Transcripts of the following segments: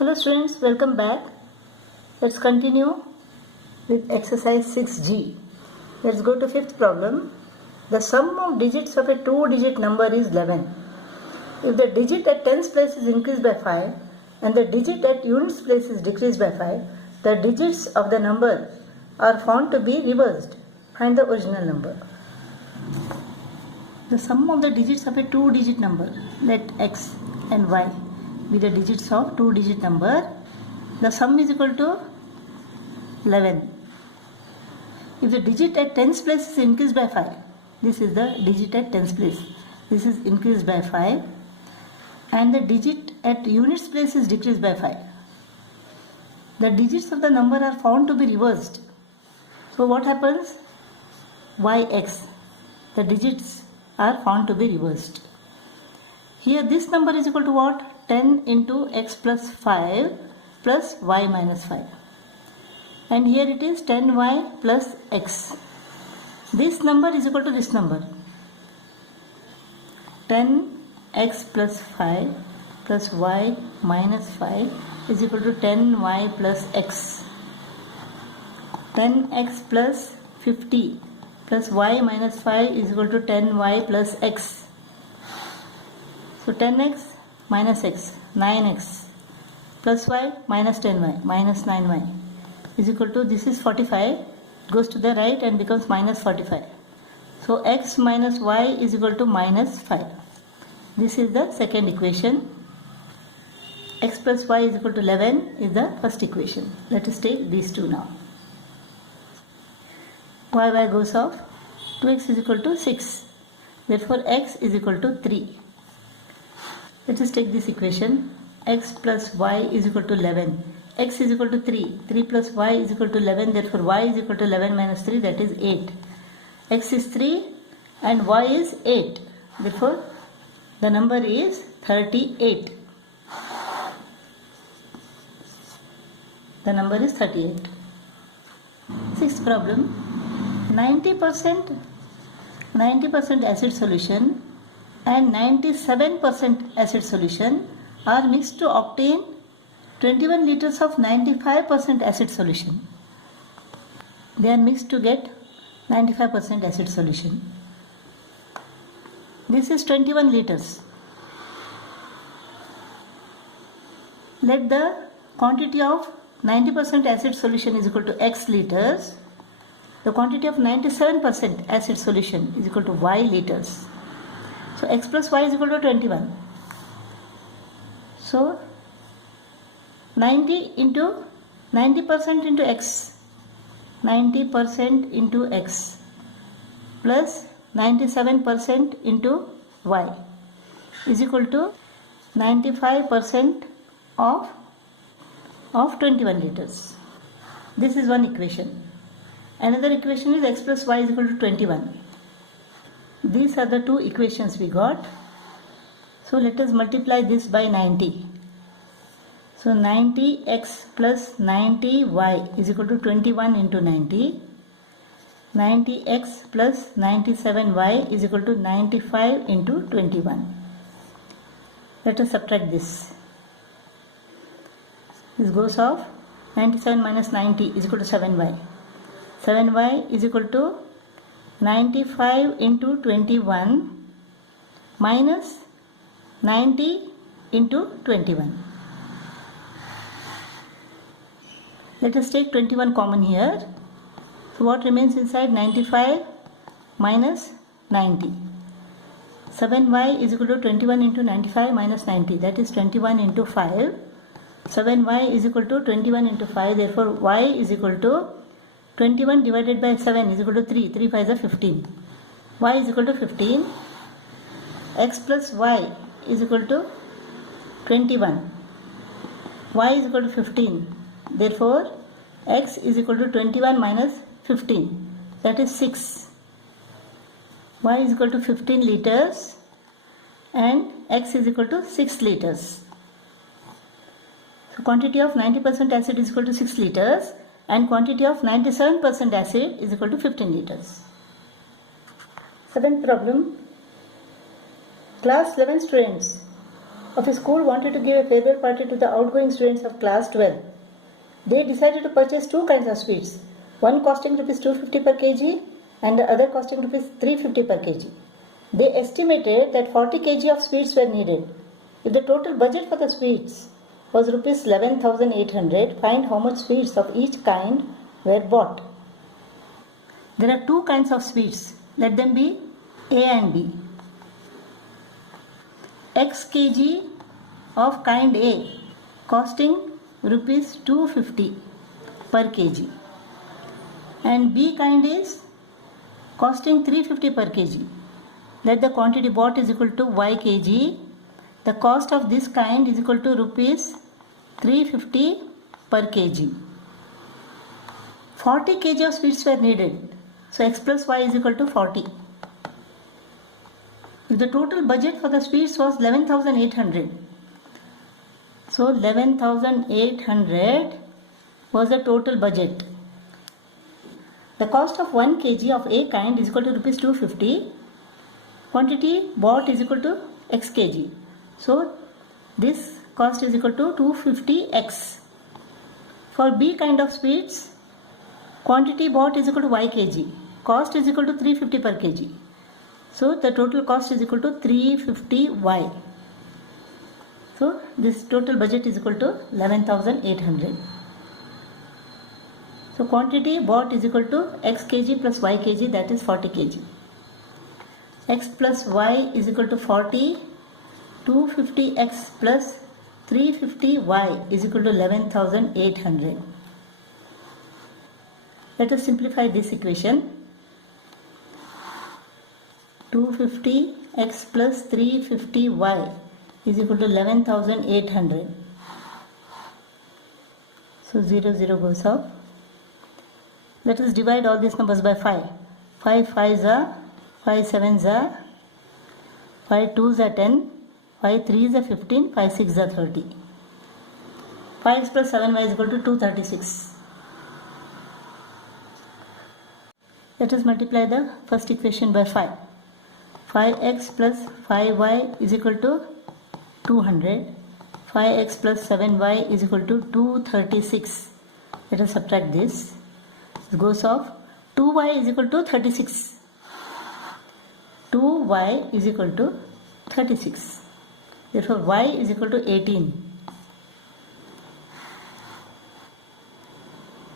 Hello students, welcome back. Let's continue with exercise 6G. Let's go to fifth problem. The sum of digits of a two-digit number is 11. If the digit at tens place is increased by 5 and the digit at units place is decreased by 5, the digits of the number are found to be reversed. Find the original number. The sum of the digits of a two-digit number, let x and y be the digits of two-digit number. The sum is equal to 11. If the digit at tens place is increased by 5, this is the digit at tens place. This is increased by 5, and the digit at units place is decreased by 5. The digits of the number are found to be reversed. So what happens? Yx, the digits are found to be reversed. Here this number is equal to what? 10 into x plus 5 plus y minus 5. And here it is 10y plus x. This number is equal to this number. 10x plus 5 plus y minus 5 is equal to 10y plus x. 10x plus 50 plus y minus 5 is equal to 10y plus x. So 10x minus x, 9x plus y minus 10y minus 9y is equal to, this is 45, goes to the right and becomes minus 45. So x minus y is equal to minus 5. This is the second equation. X plus y is equal to 11 is the first equation. Let us take these two now. Y goes off. 2x is equal to 6. Therefore x is equal to 3. Let us take this equation. X plus y is equal to 11. X is equal to 3. 3 plus y is equal to 11. Therefore y is equal to 11 minus 3, that is 8. X is 3 and y is 8. Therefore the number is 38. The number is 38. Sixth problem. 90% acid solution and 97% acid solution are mixed to obtain 21 liters of 95% acid solution. They are mixed to get 95% acid solution. This is 21 liters. Let the quantity of 90% acid solution is equal to x liters. The quantity of 97% acid solution is equal to y liters. So x plus y is equal to 21. So 90% into x, 90% into x plus 97% into y is equal to 95% of 21 liters. This is one equation. Another equation is x plus y is equal to 21. These are the two equations we got. So let us multiply this by 90. So 90x plus 90y is equal to 21 into 90. 90x plus 97y is equal to 95 into 21. Let us subtract this. This goes off. 97 minus 90 is equal to 7y. 7y is equal to 95 into 21 minus 90 into 21. Let us take 21 common here. So what remains inside? 95 minus 90. 7y is equal to 21 into 95 minus 90. That is 21 into 5. 7y is equal to 21 into 5. Therefore y is equal to 21 divided by 7 is equal to 3. 3 5s are 15. Y is equal to 15. X plus y is equal to 21. Y is equal to 15. Therefore x is equal to 21 minus 15. That is 6. Y is equal to 15 liters and x is equal to 6 liters. So quantity of 90% acid is equal to 6 liters. And quantity of 97% acid is equal to 15 liters. Seventh problem. Class 11 students of a school wanted to give a farewell party to the outgoing students of class 12. They decided to purchase two kinds of sweets, one costing rupees 250 per kg and the other costing rupees 350 per kg. They estimated that 40 kg of sweets were needed. If the total budget for the sweets was rupees 11,800, find how much sweets of each kind were bought. There are two kinds of sweets. Let them be A and B. X kg of kind A costing rupees 250 per kg and B kind is costing 350 per kg. Let the quantity bought is equal to Y kg. The cost of this kind is equal to rupees 350 per kg. 40 kg of sweets were needed. So x plus y is equal to 40. If the total budget for the sweets was 11,800. So 11,800 was the total budget. The cost of 1 kg of A kind is equal to rupees 250. Quantity bought is equal to x kg. So this cost is equal to 250x. For B kind of sweets, quantity bought is equal to y kg. Cost is equal to 350 per kg. So the total cost is equal to 350y. So this total budget is equal to 11,800. So quantity bought is equal to x kg plus y kg, that is 40 kg. X plus y is equal to 40. 250x plus 350y is equal to 11,800. Let us simplify this equation. 250x plus 350y is equal to 11,800. So 0, 0 goes off. Let us divide all these numbers by 5. 5 5s are, 5 7s are, 5 2s are 10, 5 3s are 15, 5 6s are 30. 5x plus 7y is equal to 236. Let us multiply the first equation by 5. 5x plus 5y is equal to 200. 5x plus 7y is equal to 236. Let us subtract this. This goes off. 2y is equal to 36. 2y is equal to 36. Therefore, y is equal to 18.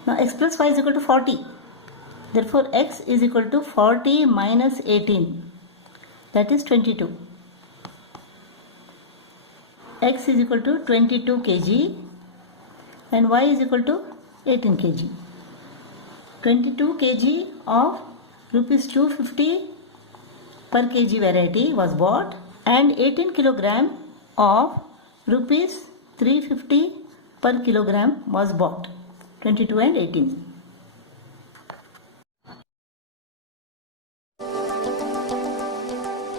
Now, x plus y is equal to 40. Therefore, x is equal to 40 minus 18. That is 22. X is equal to 22 kg and y is equal to 18 kg. 22 kg of rupees 250 per kg variety was bought and 18 kilogram of rupees 350 per kilogram was bought. 22 and 18.